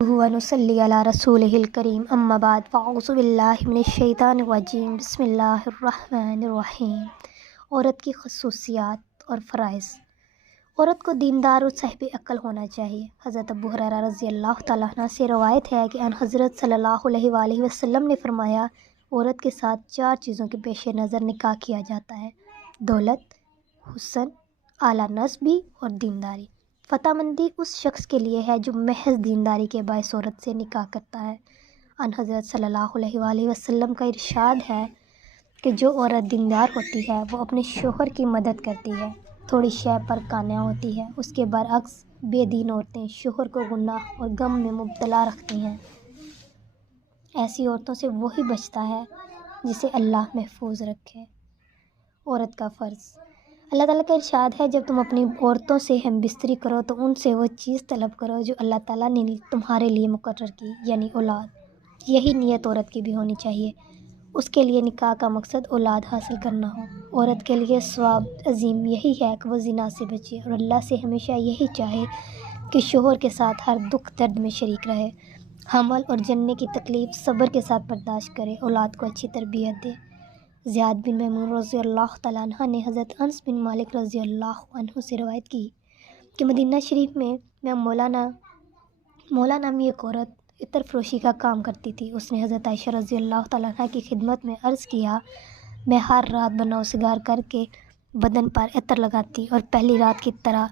ونصلی علی رسولہ الکریم اما بعد فاعوذ باللہ من الشیطان الرجیم بسم اللہ الرحمن الرحیم۔ عورت کی خصوصیات اور فرائض۔ عورت کو دیندار اور صاحب عقل ہونا چاہیے۔ حضرت ابو ہریرہ رضی اللہ تعالیٰ عنہ سے روایت ہے کہ ان حضرت صلی اللہ علیہ وآلہ وسلم نے فرمایا، عورت کے ساتھ 4 چیزوں کے پیش نظر نکاح کیا جاتا ہے: دولت، حسن، اعلیٰ نسبی اور دینداری۔ فتح مندی اس شخص کے لیے ہے جو محض دینداری کے باعث عورت سے نکاح کرتا ہے۔ ان حضرت صلی اللہ علیہ وآلہ وسلم کا ارشاد ہے کہ جو عورت دیندار ہوتی ہے وہ اپنے شوہر کی مدد کرتی ہے، تھوڑی شے پر قانع ہوتی ہے۔ اس کے برعکس بے دین عورتیں شوہر کو گناہ اور غم میں مبتلا رکھتی ہیں۔ ایسی عورتوں سے وہی بچتا ہے جسے اللہ محفوظ رکھے۔ عورت کا فرض۔ اللہ تعالیٰ کا ارشاد ہے، جب تم اپنی عورتوں سے ہم بستری کرو تو ان سے وہ چیز طلب کرو جو اللہ تعالیٰ نے تمہارے لیے مقرر کی، یعنی اولاد۔ یہی نیت عورت کی بھی ہونی چاہیے۔ اس کے لیے نکاح کا مقصد اولاد حاصل کرنا ہو۔ عورت کے لیے ثواب عظیم یہی ہے کہ وہ زنا سے بچے اور اللہ سے ہمیشہ یہی چاہے کہ شوہر کے ساتھ ہر دکھ درد میں شریک رہے، حمل اور جننے کی تکلیف صبر کے ساتھ برداشت کرے، اولاد کو اچھی تربیت دے۔ زیاد بن میمون رضی اللہ تعالیٰ عنہ نے حضرت انس بن مالک رضی اللہ عنہ سے روایت کی کہ مدینہ شریف میں مولا نامی ایک عورت عطر فروشی کا کام کرتی تھی۔ اس نے حضرت عائشہ رضی اللہ تعالیٰ عنہ کی خدمت میں عرض کیا، میں ہر رات بنو سگار کر کے بدن پر عطر لگاتی اور پہلی رات کی طرح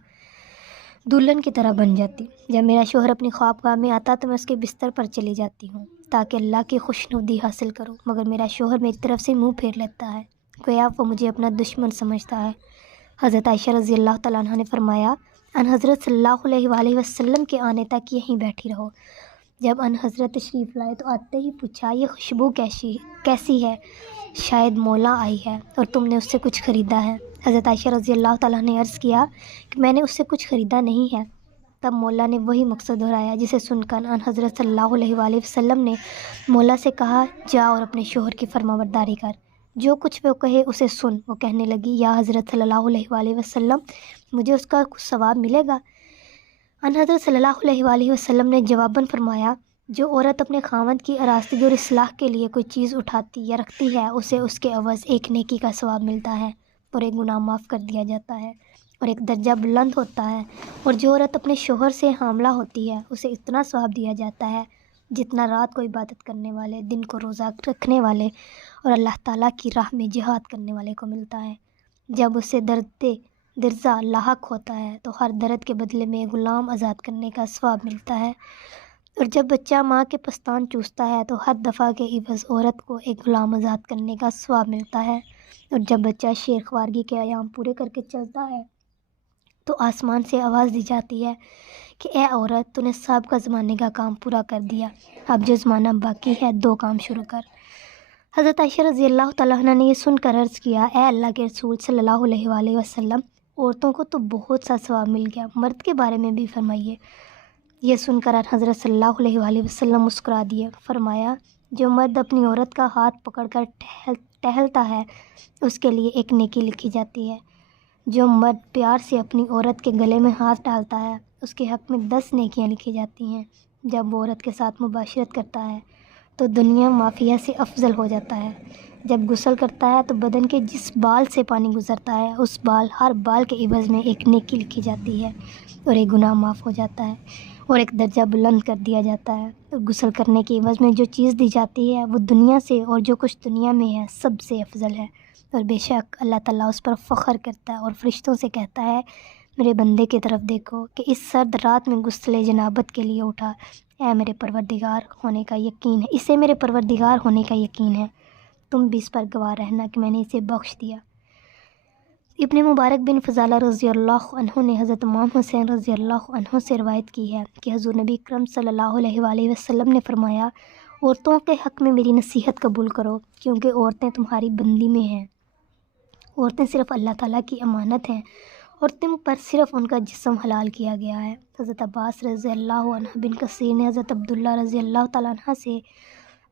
دلہن کی طرح بن جاتی۔ جب میرا شوہر اپنی خوابگاہ میں آتا تو میں اس کے بستر پر چلی جاتی ہوں تاکہ اللہ کی خوشنودی حاصل کروں، مگر میرا شوہر میری طرف سے منہ پھیر لیتا ہے، گویا وہ مجھے اپنا دشمن سمجھتا ہے۔ حضرت عائشہ رضی اللہ تعالیٰ عنہ نے فرمایا، ان حضرت صلی اللہ علیہ وآلہ وسلم کے آنے تک یہیں بیٹھی رہو۔ جب ان حضرت تشریف لائے تو آتے ہی پوچھا، یہ خوشبو کیسی ہے؟ شاید مولا آئی ہے اور تم نے اس سے کچھ خریدا ہے۔ حضرت عائشہ رضی اللہ تعالیٰ نے عرض کیا کہ میں نے اس سے کچھ خریدا نہیں ہے۔ تب مولا نے وہی مقصد دہرایا، جسے سن کر ان حضرت صلی اللہ علیہ وآلہ وسلم نے مولا سے کہا، جا اور اپنے شوہر کی فرمانبرداری کر، جو کچھ وہ کہے اسے سن۔ وہ کہنے لگی، یا حضرت صلی اللہ علیہ وآلہ وسلم، مجھے اس کا کچھ ثواب ملے گا؟ ان حضرت صلی اللہ علیہ وآلہ وسلم نے جواباً فرمایا، جو عورت اپنے خاوند کی آراستگی اور اصلاح کے لیے کوئی چیز اٹھاتی یا رکھتی ہے، اسے اس کے عوض ایک نیکی کا ثواب ملتا ہے اور ایک گناہ معاف کر دیا جاتا ہے اور ایک درجہ بلند ہوتا ہے۔ اور جو عورت اپنے شوہر سے حاملہ ہوتی ہے، اسے اتنا ثواب دیا جاتا ہے جتنا رات کو عبادت کرنے والے، دن کو روزہ رکھنے والے اور اللہ تعالیٰ کی راہ میں جہاد کرنے والے کو ملتا ہے۔ جب اسے درزہ لاحق ہوتا ہے تو ہر درد کے بدلے میں غلام آزاد کرنے کا ثواب ملتا ہے، اور جب بچہ ماں کے پستان چوستا ہے تو ہر دفعہ کے عوض عورت کو ایک غلام آزاد کرنے کا ثواب ملتا ہے، اور جب بچہ شیر خوارگی کے ایام پورے کر کے چلتا ہے تو آسمان سے آواز دی جاتی ہے کہ اے عورت، تو نے سابقہ زمانے کا کام پورا کر دیا، اب جو زمانہ باقی ہے 2 کام شروع کر۔ حضرت عائشہ رضی اللہ تعالیٰ عنہ نے یہ سن کر عرض کیا، اے اللہ کے رسول صلی اللہ علیہ وآلہ وسلم، عورتوں کو تو بہت سا ثواب مل گیا، مرد کے بارے میں بھی فرمائیے۔ یہ سن کر حضرت صلی اللہ علیہ وآلہ وسلم مسکرا دیے، فرمایا، جو مرد اپنی عورت کا ہاتھ پکڑ کر ٹہلتا ہے اس کے لیے ایک نیکی لکھی جاتی ہے۔ جو مرد پیار سے اپنی عورت کے گلے میں ہاتھ ڈالتا ہے اس کے حق میں 10 نیکیاں لکھی جاتی ہیں۔ جب وہ عورت کے ساتھ مباشرت کرتا ہے تو دنیا مافیہ سے افضل ہو جاتا ہے۔ جب غسل کرتا ہے تو بدن کے جس بال سے پانی گزرتا ہے اس ہر بال کے عوض میں ایک نیکی لکھی جاتی ہے اور ایک گناہ معاف ہو جاتا ہے اور ایک درجہ بلند کر دیا جاتا ہے۔ اور غسل کرنے کے عوض میں جو چیز دی جاتی ہے وہ دنیا سے اور جو کچھ دنیا میں ہے سب سے افضل ہے، اور بے شک اللہ تعالیٰ اس پر فخر کرتا ہے اور فرشتوں سے کہتا ہے، میرے بندے کی طرف دیکھو کہ اس سرد رات میں غسل جنابت کے لیے اٹھا، اسے میرے پروردگار ہونے کا یقین ہے، تم بھی اس پر گواہ رہنا کہ میں نے اسے بخش دیا۔ ابن مبارک بن فضالہ رضی اللہ عنہ نے حضرت امام حسین رضی اللہ عنہ سے روایت کی ہے کہ حضور نبی اکرم صلی اللہ علیہ وآلہ وسلم نے فرمایا، عورتوں کے حق میں میری نصیحت قبول کرو، کیونکہ عورتیں تمہاری بندی میں ہیں۔ عورتیں صرف اللہ تعالیٰ کی امانت ہیں اور تم پر صرف ان کا جسم حلال کیا گیا ہے۔ حضرت عباس رضی اللہ عنہ بن کثیر نے حضرت عبداللہ رضی اللہ تعالیٰ عنہ سے،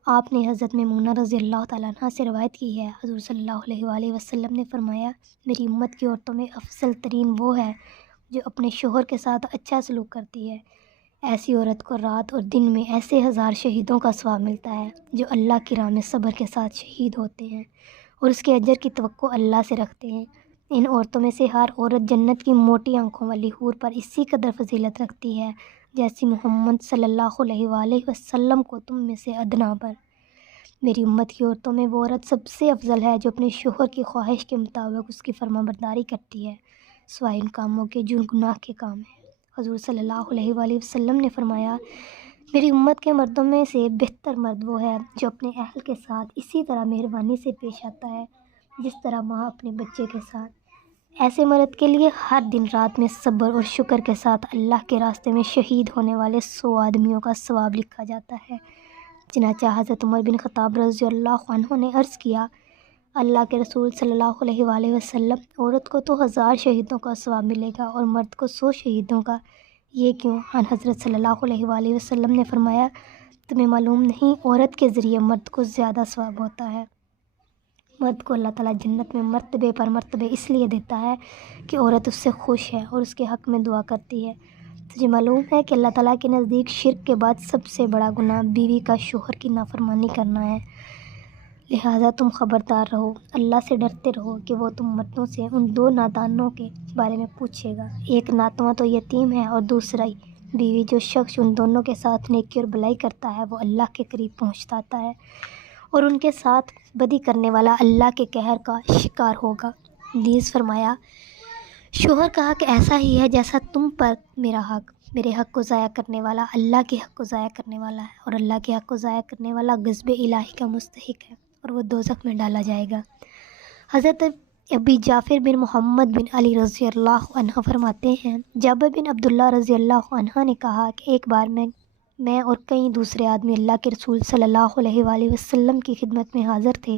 آپ نے حضرت میمونہ رضی اللہ تعالیٰ عنہ سے روایت کی ہے، حضور صلی اللہ علیہ وآلہ وسلم نے فرمایا، میری امت کی عورتوں میں افضل ترین وہ ہے جو اپنے شوہر کے ساتھ اچھا سلوک کرتی ہے، ایسی عورت کو رات اور دن میں ایسے ہزار شہیدوں کا ثواب ملتا ہے جو اللہ کی راہ میں صبر کے ساتھ شہید ہوتے ہیں اور اس کے اجر کی توقع اللہ سے رکھتے ہیں۔ ان عورتوں میں سے ہر عورت جنت کی موٹی آنکھوں والی حور پر اسی قدر فضیلت رکھتی ہے جیسی محمد صلی اللہ علیہ وآلہ وسلم کو تم میں سے ادنا پر۔ میری امت کی عورتوں میں وہ عورت سب سے افضل ہے جو اپنے شوہر کی خواہش کے مطابق اس کی فرما برداری کرتی ہے سوائے ان کاموں کے جو گناہ کے کام ہیں۔ حضور صلی اللہ علیہ وآلہ وسلم نے فرمایا، میری امت کے مردوں میں سے بہتر مرد وہ ہے جو اپنے اہل کے ساتھ اسی طرح مہربانی سے پیش آتا ہے جس طرح ماں اپنے بچے کے ساتھ۔ ایسے مرد کے لیے ہر دن رات میں صبر اور شکر کے ساتھ اللہ کے راستے میں شہید ہونے والے 100 آدمیوں کا ثواب لکھا جاتا ہے۔ چنانچہ حضرت عمر بن خطاب رضی اللہ عنہ نے عرض کیا، اللہ کے رسول صلی اللہ علیہ وآلہ وسلم، عورت کو تو 1000 شہیدوں کا ثواب ملے گا اور مرد کو 100 شہیدوں کا، یہ کیوں؟ ان حضرت صلی اللہ علیہ وآلہ وسلم نے فرمایا، تمہیں معلوم نہیں عورت کے ذریعے مرد کو زیادہ ثواب ہوتا ہے۔ مرد کو اللہ تعالیٰ جنت میں مرتبے پر مرتبے اس لیے دیتا ہے کہ عورت اس سے خوش ہے اور اس کے حق میں دعا کرتی ہے۔ تجھے معلوم ہے کہ اللہ تعالیٰ کے نزدیک شرک کے بعد سب سے بڑا گناہ بیوی کا شوہر کی نافرمانی کرنا ہے، لہٰذا تم خبردار رہو، اللہ سے ڈرتے رہو کہ وہ تم مردوں سے ان 2 نادانوں کے بارے میں پوچھے گا، ایک ناتواں تو یتیم ہے اور دوسری بیوی۔ جو شخص ان دونوں کے ساتھ نیکی اور بھلائی کرتا ہے وہ اللہ کے قریب پہنچتا ہے اور ان کے ساتھ بدی کرنے والا اللہ کے قہر کا شکار ہوگا۔ نیز فرمایا، شوہر کا حق ایسا ہی ہے جیسا تم پر میرا حق، میرے حق کو ضائع کرنے والا اللہ کے حق کو ضائع کرنے والا ہے اور اللہ کے حق کو ضائع کرنے والا غضب الہی کا مستحق ہے اور وہ دوزخ میں ڈالا جائے گا۔ حضرت ابی جعفر بن محمد بن علی رضی اللہ عنہ فرماتے ہیں، جابر بن عبداللہ رضی اللہ عنہ نے کہا کہ ایک بار میں اور کئی دوسرے آدمی اللہ کے رسول صلی اللہ علیہ وآلہ وسلم کی خدمت میں حاضر تھے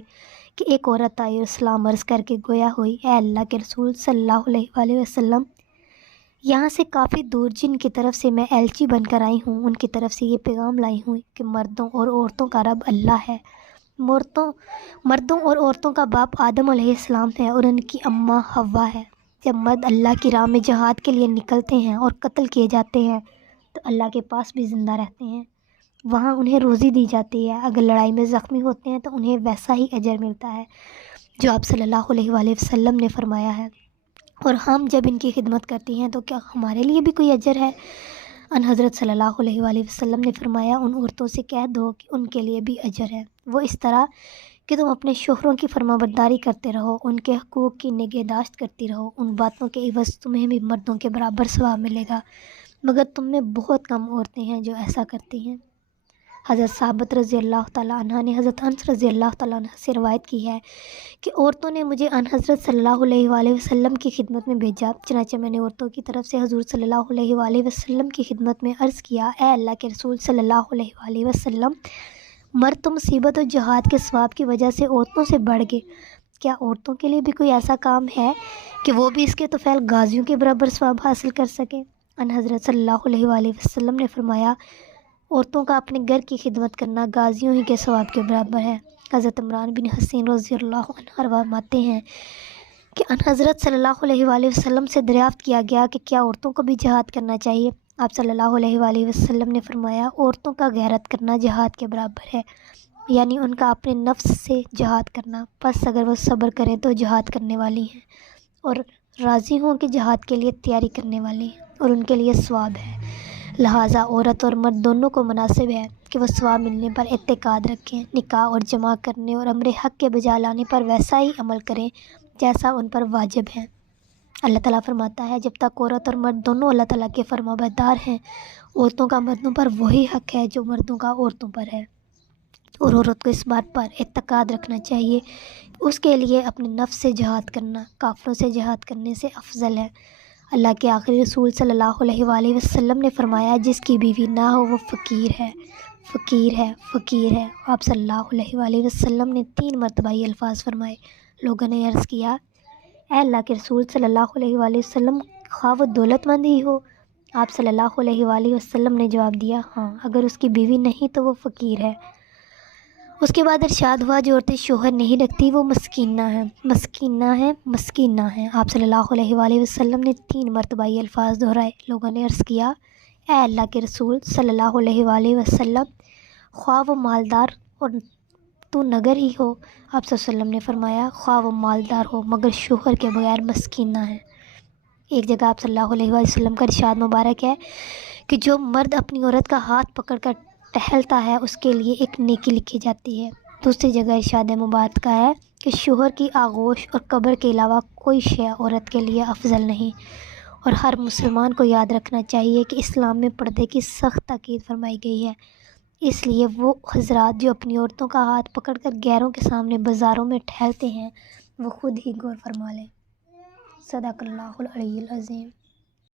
کہ ایک عورت آئی اور اسلام عرض کر کے گویا ہوئی، اے اللہ کے رسول صلی اللہ علیہ وآلہ وسلم، یہاں سے کافی دور جن کی طرف سے میں ایلچی بن کر آئی ہوں ان کی طرف سے یہ پیغام لائی ہوں کہ مردوں اور عورتوں کا رب اللہ ہے، مردوں اور عورتوں کا باپ آدم علیہ السلام ہے اور ان کی اماں حوا ہے۔ جب مرد اللہ کی راہ میں جہاد کے لیے نکلتے ہیں اور قتل کیے جاتے ہیں تو اللہ کے پاس بھی زندہ رہتے ہیں، وہاں انہیں روزی دی جاتی ہے، اگر لڑائی میں زخمی ہوتے ہیں تو انہیں ویسا ہی اجر ملتا ہے جو آپ صلی اللہ علیہ وآلہ وسلم نے فرمایا ہے، اور ہم جب ان کی خدمت کرتی ہیں تو کیا ہمارے لیے بھی کوئی اجر ہے؟ ان حضرت صلی اللہ علیہ وآلہ وسلم نے فرمایا، ان عورتوں سے کہہ دو کہ ان کے لیے بھی اجر ہے، وہ اس طرح کہ تم اپنے شوہروں کی فرما برداری کرتے رہو، ان کے حقوق کی نگہداشت کرتی رہو، ان باتوں کے عوض تمہیں بھی مردوں کے برابر ثواب ملے گا، مگر تم میں بہت کم عورتیں ہیں جو ایسا کرتی ہیں۔ حضرت ثابت رضی اللہ تعالیٰ عنہ نے حضرت انس رضی اللہ تعالیٰ عنہ سے روایت کی ہے کہ عورتوں نے مجھے ان حضرت صلی اللہ علیہ وآلہ وسلم کی خدمت میں بھیجا، چنانچہ میں نے عورتوں کی طرف سے حضور صلی اللہ علیہ وآلہ وسلم کی خدمت میں عرض کیا، اے اللہ کے رسول صلی اللہ علیہ وآلہ وسلم، مرد تو مصیبت اور جہاد کے ثواب کی وجہ سے عورتوں سے بڑھ گئے، کیا عورتوں کے لیے بھی کوئی ایسا کام ہے کہ وہ بھی اس کے طفیل غازیوں کے برابر ثواب حاصل کر سکیں؟ ان حضرت صلی اللہ علیہ وآلہ وسلم نے فرمایا، عورتوں کا اپنے گھر کی خدمت کرنا غازیوں ہی کے ثواب کے برابر ہے۔ حضرت عمران بن حسین رضی اللہ عنہ فرماتے ہیں کہ ان حضرت صلی اللہ علیہ وآلہ وسلم سے دریافت کیا گیا کہ کیا عورتوں کو بھی جہاد کرنا چاہیے؟ آپ صلی اللہ علیہ وآلہ وسلم نے فرمایا، عورتوں کا غیرت کرنا جہاد کے برابر ہے، یعنی ان کا اپنے نفس سے جہاد کرنا، پس اگر وہ صبر کریں تو جہاد کرنے والی ہیں اور راضی ہوں کہ جہاد کے لیے تیاری کرنے والی ہیں اور ان کے لیے ثواب ہے، لہٰذا عورت اور مرد دونوں کو مناسب ہے کہ وہ ثواب ملنے پر اعتقاد رکھیں، نکاح اور جمع کرنے اور امر حق کے بجا لانے پر ویسا ہی عمل کریں جیسا ان پر واجب ہے۔ اللہ تعالیٰ فرماتا ہے، جب تک عورت اور مرد دونوں اللہ تعالیٰ کے فرما بردار ہیں، عورتوں کا مردوں پر وہی حق ہے جو مردوں کا عورتوں پر ہے، اور عورت کو اس بات پر اعتقاد رکھنا چاہیے اس کے لیے اپنے نفس سے جہاد کرنا کافروں سے جہاد کرنے سے افضل ہے۔ اللہ کے آخری رسول صلی اللہ علیہ وآلہ وسلم نے فرمایا، جس کی بیوی نہ ہو وہ فقیر ہے، فقیر ہے، فقیر ہے۔ آپ صلی اللہ علیہ وآلہ وسلم نے 3 مرتبہ یہ الفاظ فرمائے۔ لوگوں نے عرض کیا، اے اللہ کے رسول صلی اللہ علیہ وآلہ وسلم، خواہ وہ دولت مند ہی ہو؟ آپ صلی اللہ علیہ وآلہ وسلم نے جواب دیا، ہاں، اگر اس کی بیوی نہیں تو وہ فقیر ہے۔ اس کے بعد ارشاد ہوا، جو عورتیں شوہر نہیں رکھتی وہ مسکینہ ہیں، مسکینہ ہیں، مسکینہ ہیں۔ آپ صلی اللہ علیہ وآلہ وسلم نے 3 مرتبہ یہ الفاظ دہرائے۔ لوگوں نے عرض کیا، اے اللہ کے رسول صلی اللہ علیہ وآلہ وسلم، خواہ وہ مالدار اور تو نگر ہی ہو، آپ صلی اللہ علیہ وسلم نے فرمایا خواہ وہ مالدار ہو مگر شوہر کے بغیر مسکین نہ ہے۔ ایک جگہ آپ صلی اللہ علیہ وآلہ وسلم کا ارشاد مبارک ہے کہ جو مرد اپنی عورت کا ہاتھ پکڑ کر ٹہلتا ہے اس کے لیے ایک نیکی لکھی جاتی ہے۔ دوسری جگہ ارشاد مبارک کا ہے کہ شوہر کی آغوش اور قبر کے علاوہ کوئی شے عورت کے لیے افضل نہیں، اور ہر مسلمان کو یاد رکھنا چاہیے کہ اسلام میں پردے کی سخت تاکید فرمائی گئی ہے۔ اس لیے وہ حضرات جو اپنی عورتوں کا ہاتھ پکڑ کر غیروں کے سامنے بازاروں میں ٹہلتے ہیں وہ خود ہی غور فرما لیں۔ صدق اللہ العلی العظیم۔